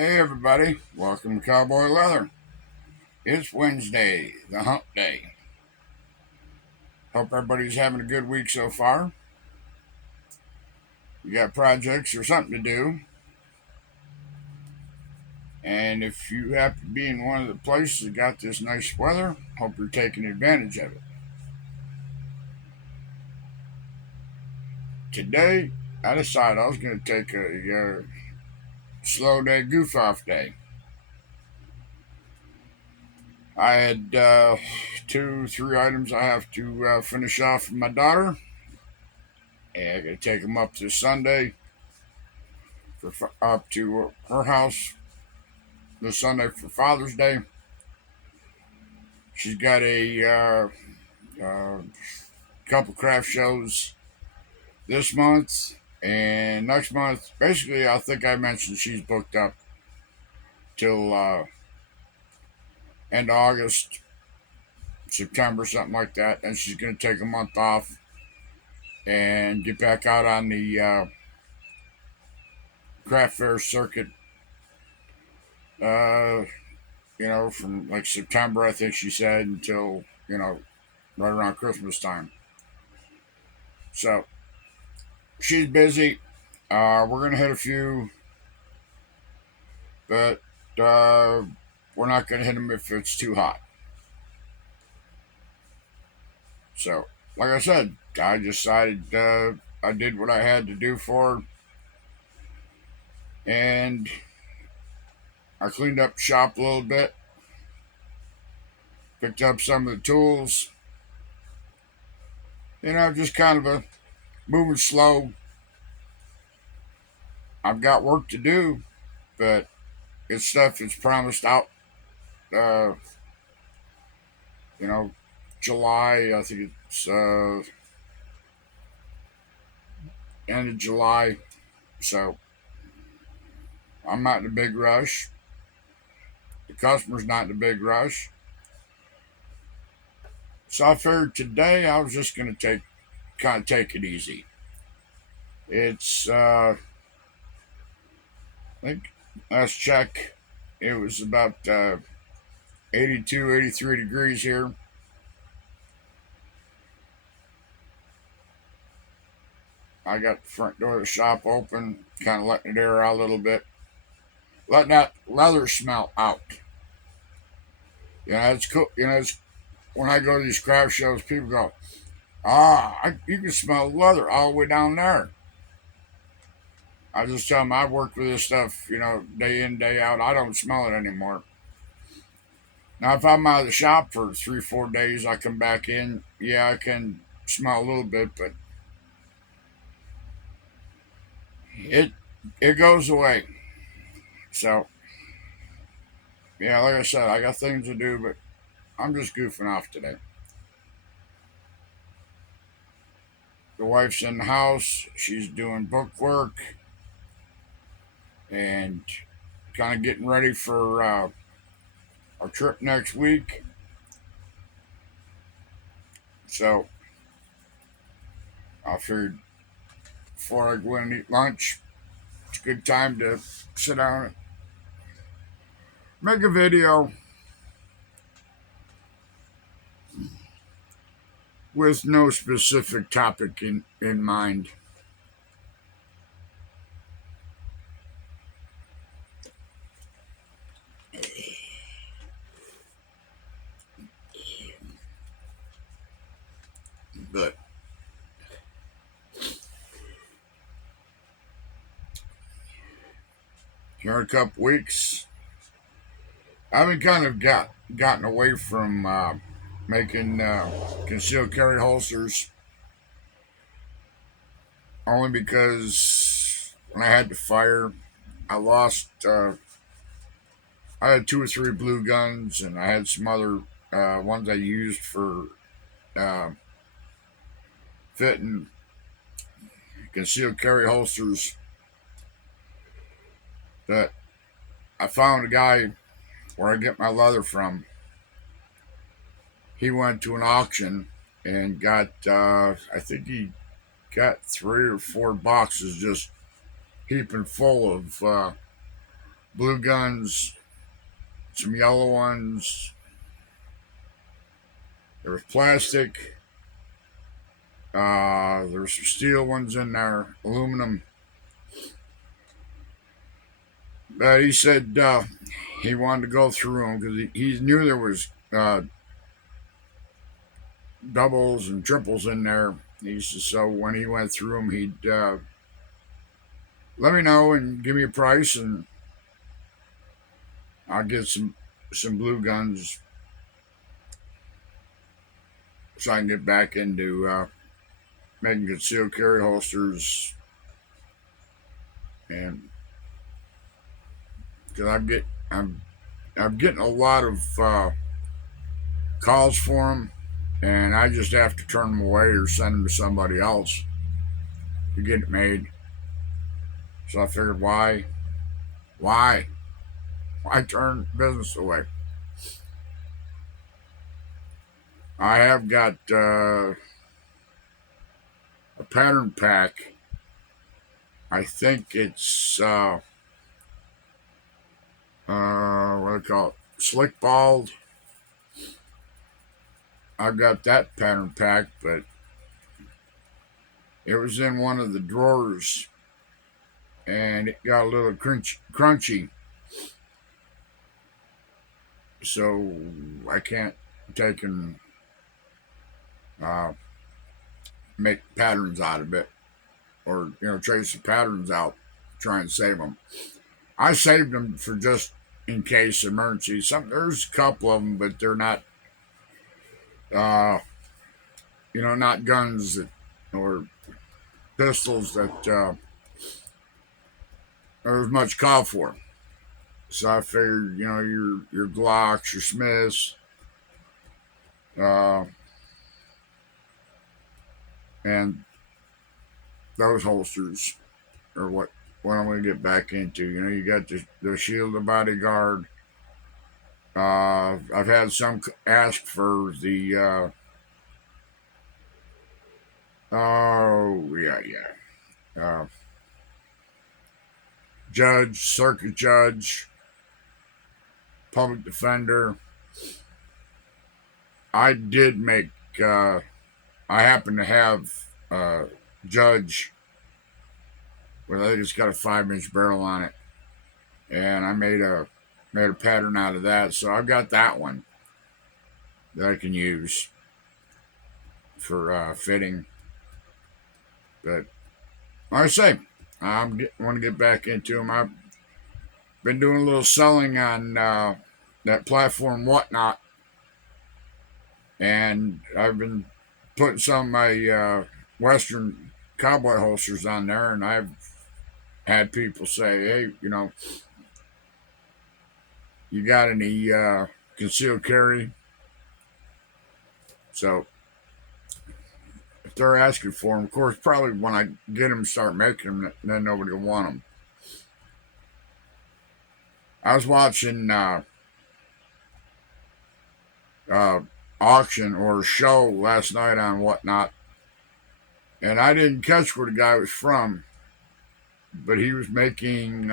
Hey everybody, welcome to Cowboy Leather. It's Wednesday, the hump day. Hope everybody's having a good week so far. You got projects or something to do. And if you happen to be in one of the places that got this nice weather, hope you're taking advantage of it. Today, I decided I was going to take a slow day, goof off day. I had two, three items I have to finish off with my daughter. And I got to take them up this Sunday for up to her house this Sunday for Father's Day. She's got a couple craft shows this month and next month. Basically, I think I mentioned she's booked up till end of August, September, something like that. And she's going to take a month off and get back out on the craft fair circuit. Uh, from like September, I think she said, until right around Christmas time. So she's busy. We're gonna hit a few, but we're not gonna hit them if it's too hot. So, like I said, I decided I did what I had to do for her, and I cleaned up the shop a little bit, picked up some of the tools. Just kind of a moving slow. I've got work to do, but it's stuff that's promised out. Uh, you know, July. I think it's end of July. So I'm not in a big rush. The customer's not in a big rush. So I figured today I was just gonna take it easy. It's I think last check it was about 82, 83 degrees here. I got the front door of the shop open, kind of letting it air out a little bit, letting that leather smell out. It's cool. When I go to these craft shows, people go, you can smell leather all the way down there. I just tell them I worked with this stuff, day in, day out. I don't smell it anymore. Now, if I'm out of the shop for 3, 4 days, I come back in. Yeah, I can smell a little bit, but it it goes away. So, yeah, like I said, I got things to do, but I'm just goofing off today. The wife's in the house. She's doing book work and kind of getting ready for our trip next week. So I figured before I go in and eat lunch, it's a good time to sit down and make a video with no specific topic in mind. But here in a couple weeks, I've been kind of gotten away from making concealed carry holsters, only because when I had to fire, I lost. I had two or three blue guns, and I had some other ones I used for uh, fitting concealed carry holsters. But I found a guy where I get my leather from. He went to an auction and got, I think he got 3 or 4 boxes just heaping full of blue guns, some yellow ones. There was plastic. There was some steel ones in there, aluminum. But he said he wanted to go through them because he knew there was doubles and triples in there. He said, so when he went through them, he'd let me know and give me a price, and I'll get some blue guns so I can get back into making concealed carry holsters, and because I'm getting a lot of calls for them, and I just have to turn them away or send them to somebody else to get it made. So I figured, why turn business away? I have got a pattern pack. I think it's what do they call it? Slick balled. I've got that pattern pack, but it was in one of the drawers, and it got a little crunchy. So I can't take and uh, make patterns out of it, or trace the patterns out, try and save them. I saved them for just in case emergency. There's a couple of them, but they're not not guns or pistols that there's much call for. So I figured, your Glocks, your Smiths, uh, and those holsters are what I'm going to get back into. You got the Shield, the Bodyguard. I've had some ask for the oh yeah, judge, circuit judge, public defender. I did make. I happen to have judge where they just got a 5-inch barrel on it, and I made a pattern out of that. So I've got that one that I can use for fitting. But like I say, I want to get back into them. I've been doing a little selling on that platform Whatnot, and I've been putting some of my Western cowboy holsters on there, and I've had people say, "Hey, you got any concealed carry?" So if they're asking for them, of course, probably when I get them, start making them, then nobody will want them. I was watching auction or show last night on Whatnot, and I didn't catch where the guy was from, but he was making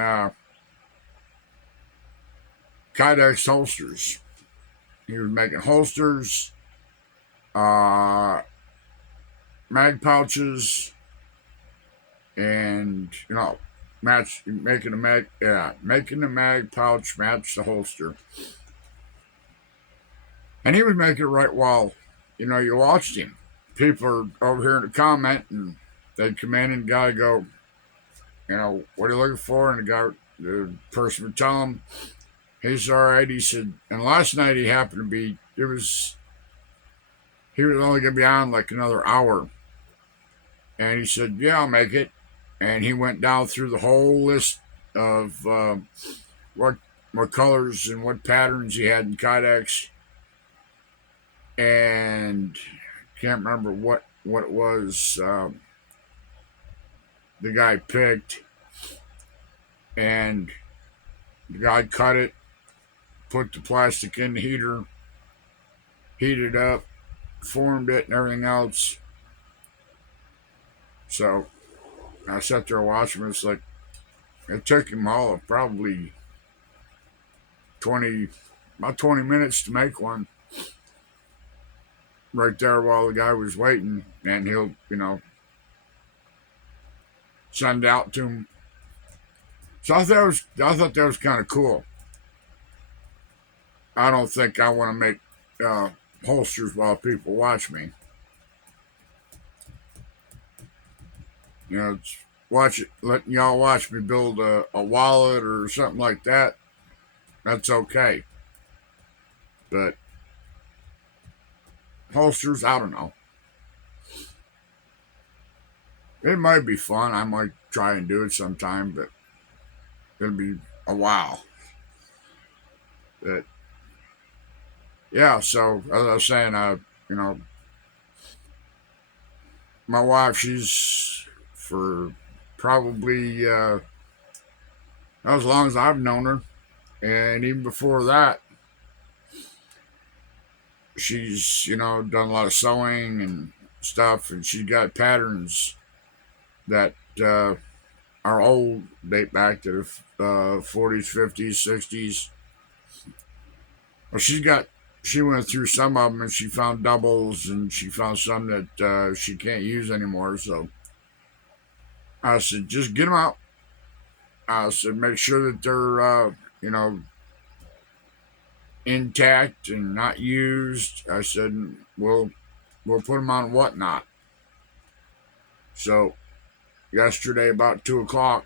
Kydex holsters. He was making holsters, mag pouches, and making the mag pouch match the holster. And he was making it right while you watched him. People are over here in the comment, and they'd come in, and the guy go, what are you looking for? And the person would tell him, he's all right. He said, and last night he happened to be, he was only going to be on like another hour. And he said, yeah, I'll make it. And he went down through the whole list of what colors and what patterns he had in Kydex. And can't remember what it was the guy picked. And the guy cut it, put the plastic in the heater, heated up, formed it, and everything else. So I sat there watching. It's like it took him all of probably about 20 minutes to make one right there while the guy was waiting, and he'll, send it out to him. So I thought that was kind of cool. I don't think I want to make uh, holsters while people watch me. It's letting y'all watch me build a wallet or something like that. That's okay. But holsters, I don't know. It might be fun. I might try and do it sometime, but it'll be a while. But yeah, so as I was saying, you know, my wife, she's for probably as long as I've known her, and even before that, she's done a lot of sewing and stuff, and she's got patterns that are old, date back to the 40s, 50s, 60s. Well, she went through some of them and she found doubles and she found some that she can't use anymore. So I said, just get them out. I said, make sure that they're, you know, intact and not used. I said, we'll put them on whatnot. So yesterday about 2 o'clock,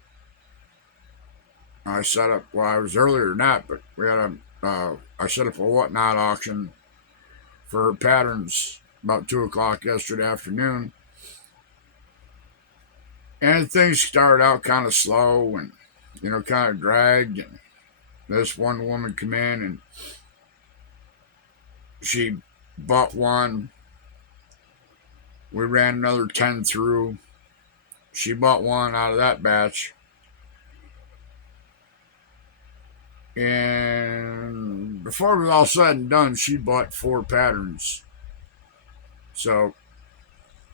I set up. Well, I was earlier than that, but we had I set up a whatnot auction for patterns about 2 o'clock yesterday afternoon, and things started out kind of slow and kind of dragged. And this one woman come in and she bought one. We ran another 10 through. She bought one out of that batch. And before it was all said and done, she bought 4 patterns. So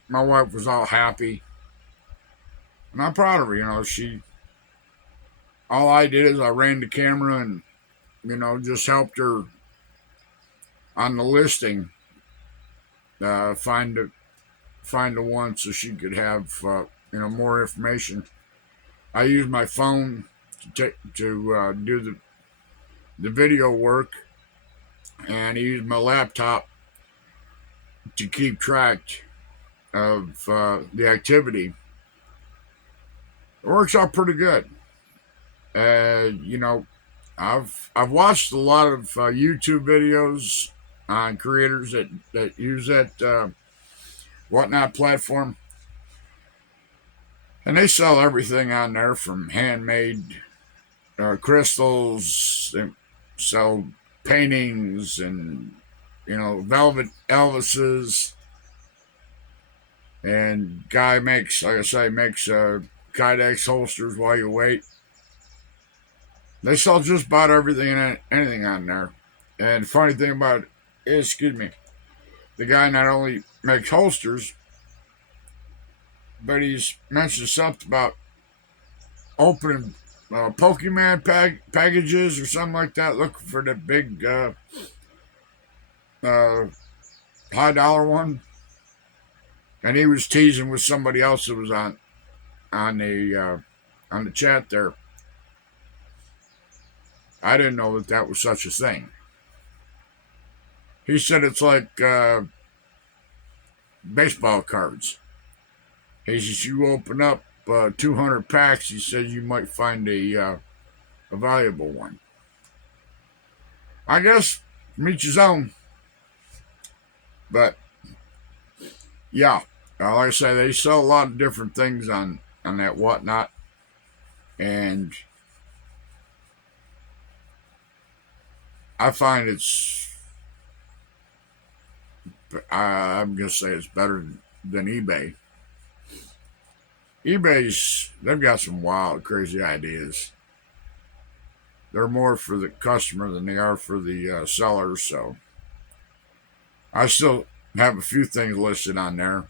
my wife was all happy. And I'm proud of her. All I did is I ran the camera and, just helped her on the listing, find the one so she could have, more information. I used my phone to do the video work, and I used my laptop to keep track of the activity. It works out pretty good. I've watched a lot of YouTube videos on creators that use that whatnot platform, and they sell everything on there from handmade crystals. They sell paintings and velvet Elvises. And guy makes, like I say, Kydex holsters while you wait. They sell just about everything and anything on there. And the funny thing about it is, the guy not only makes holsters, but he's mentioned something about opening Pokemon packages or something like that, looking for the big high dollar one. And he was teasing with somebody else that was on the chat there. I didn't know that was such a thing. He said it's like baseball cards. He says you open up 200 packs. He says you might find a valuable one. I guess each his own. But yeah, like I say, they sell a lot of different things on that whatnot, and I find I'm gonna say it's better than eBay. They've got some wild, crazy ideas. They're more for the customer than they are for the sellers. So I still have a few things listed on there,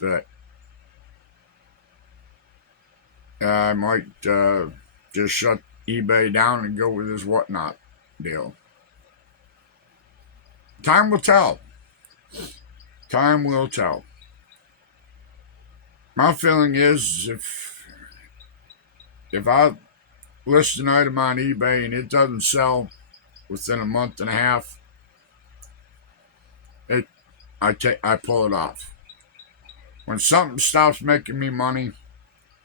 but I might just shut eBay down and go with this whatnot. deal. Time will tell. Time will tell. My feeling is if I list an item on eBay and it doesn't sell within a month and a half, I pull it off. When something stops making me money,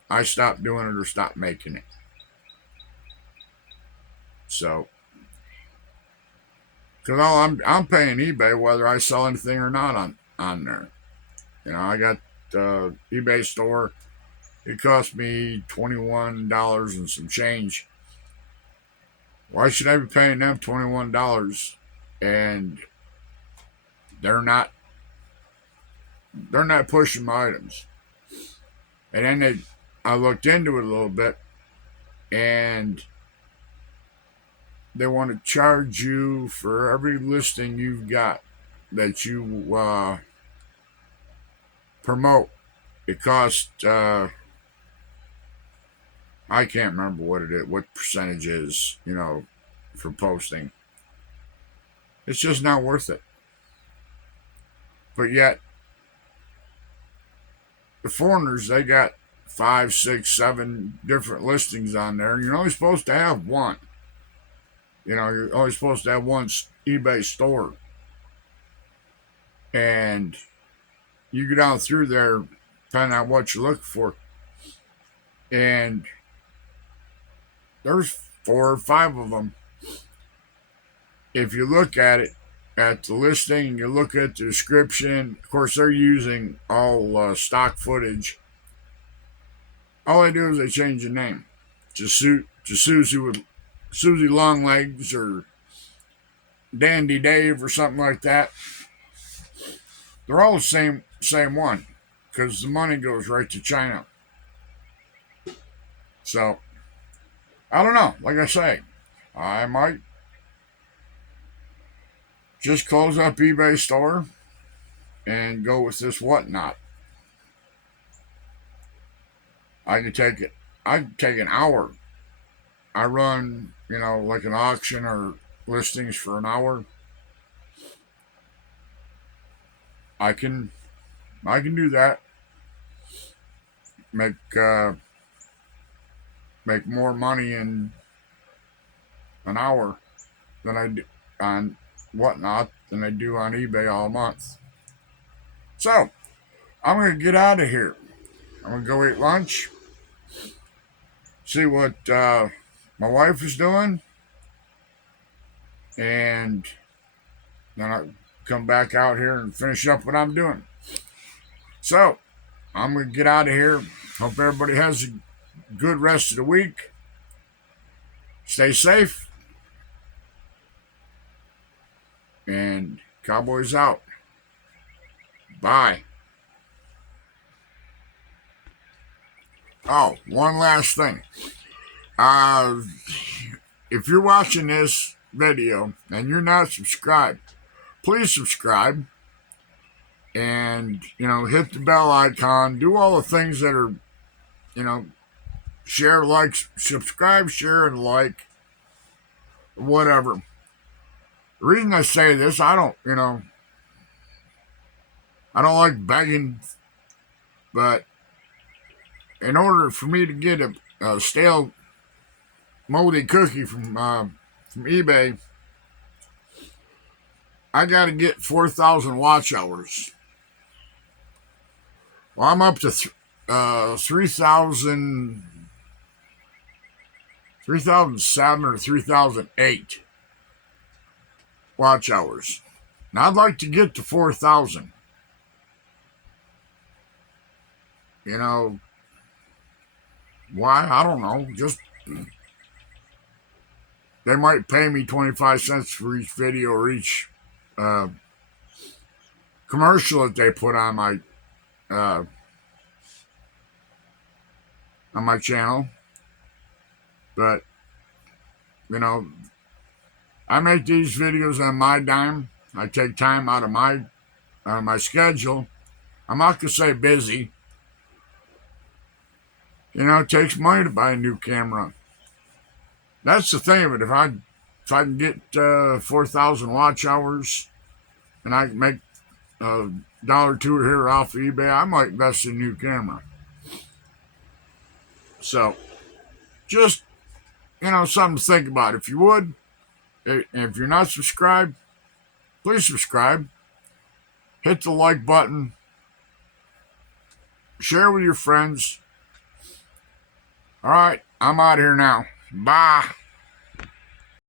I stop doing it or stop making it. So, because I'm paying eBay whether I sell anything or not on there. You know, I got eBay store. It cost me $21 and some change. Why should I be paying them $21 and they're not pushing my items? And then I looked into it a little bit, and they want to charge you for every listing you've got that you promote. It costs I can't remember what percentage is, for posting. It's just not worth it. But yet, the foreigners, they got 5, 6, 7 different listings on there. You're only supposed to have one. You're only supposed to have one eBay store. And you go down through there, depending on what you're looking for, and there's 4 or 5 of them. If you look at it, at the listing, you look at the description, of course, they're using all stock footage. All they do is they change the name to Susie with Susie Longlegs or Dandy Dave or something like that. They're all the same one because the money goes right to China. So, I don't know. Like I say, I might just close up eBay store and go with this whatnot. I can take an hour. I run, like an auction or listings for an hour. I can do that. Make more money in an hour than I do on whatnot than I do on eBay all month. So I'm gonna get out of here. I'm gonna go eat lunch. See what my wife is doing, and then I'll come back out here and finish up what I'm doing. So I'm gonna get out of here. Hope everybody has a good rest of the week. Stay safe. And Cowboys out. Bye. Oh, one last thing. If you're watching this video and you're not subscribed, please subscribe. And, hit the bell icon. Do all the things that are, share, like, subscribe, share, and like. Whatever. The reason I say this, I don't like begging, but in order for me to get a stale, moldy cookie from eBay, I got to get 4,000 watch hours. Well, I'm up to 3,007 or 3,008 watch hours. Now, I'd like to get to 4,000. Why? I don't know. Just they might pay me 25 cents for each video or each commercial that they put on my channel. But I make these videos on my dime. I take time out of my schedule. I'm not gonna say busy. It takes money to buy a new camera. That's the thing of it. if I can get 4,000 watch hours and I can make a dollar or two here off of eBay, I might invest in a new camera. So just, something to think about. If you would, if you're not subscribed, please subscribe. Hit the like button. Share with your friends. All right, I'm out here now. Bye.